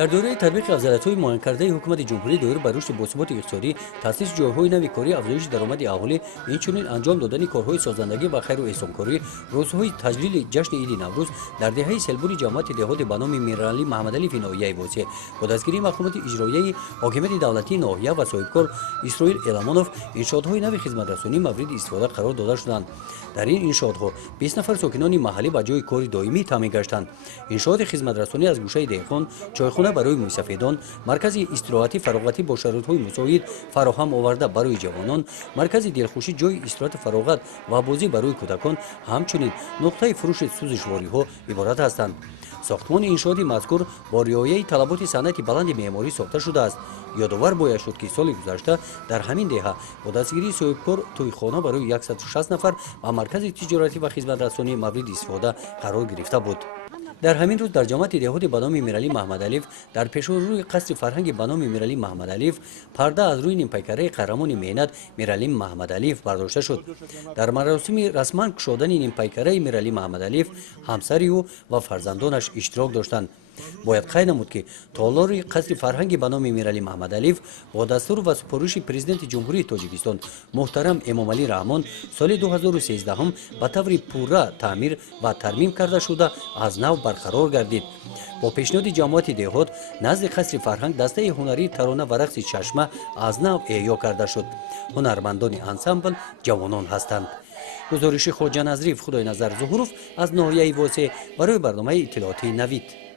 در دوره تطبیق غلطی‌های معین کرده حکومت جمهوری دایر بر رشد باثبات اقتصادی، تأسیس جای‌های نوی کاری، افزایش درآمد اهالی، اینچنین انجام دادن کارهای سازندگی و خیر و احسانکاری، روزهای تجلیل جشن عید نوروز در دهه سلبور جماعت دهات به نام میرعلی محمدعلی ناحیه واسه با دستگیری مقامات اجرایی حاکمیت دولتی ناحیه و صاحبکار اسرائیل الامونوف انشاءات‌های نوی خدمت‌رسانی مورد استفاده قرار داده شدند. در این انشاءات‌ها 20 نفر ساکنان محلی به جای کار دائمی تامین گشتند. انشاءات خدمت‌رسانی از گوشه دهقان، چایخانه برای موسفیدان، مرکز استراحتی فراغتی با شرایط‌های مساعد فراهم آورده برای جوانان، مرکز دلخوشی جای استراحت فراغت و بازی برای کودکان، همچنین نقطه فروش سوزشواری‌ها عبارت هستند. ساختمان انشاءاتی مذکور با رعایت طلبات صنعت بلند معماری ساخته شده است. یادآور باید شد که سال گذشته در همین دهه با دستگیری صاحبکار تویخانه برای 160 نفر و مرکز تجارتی و خدمت‌رسانی مورد استفاده قرار گرفته بود. در همین روز در جامعه دهات به نام میرعلی محمدعلی در پیشروی قصر فرهنگ به نام میرعلی محمدعلی پرده از روی نیمپیکره قهرمان مهنت میرعلی محمدعلی برداشته شد. در مراسم رسما گشودن نیمپیکره میرعلی محمدعلی همسر او و فرزندانش اشتراک داشتند. باید قید نمود که تالار قصر فرهنگ به نام میرعلی محمدعلی با دستور و سپارش پرزیدنت جمهوری تاجیکستان محترم امامعلی رحمان سال 2013 هم به طور پوره تعمیر و ترمیم کرده شده از نو برقرار گردید. با پیشنهاد جماعت دهات نزد قصر فرهنگ دسته هنری ترانه و رقص چشمه از نو احیا کرده شد. هنرمندان انسامبل جوانان هستند. گزارش خواجه نظریف خدای نظر ظهورов از ناحیه واسه برای برنامه اطلاعاتی نوید.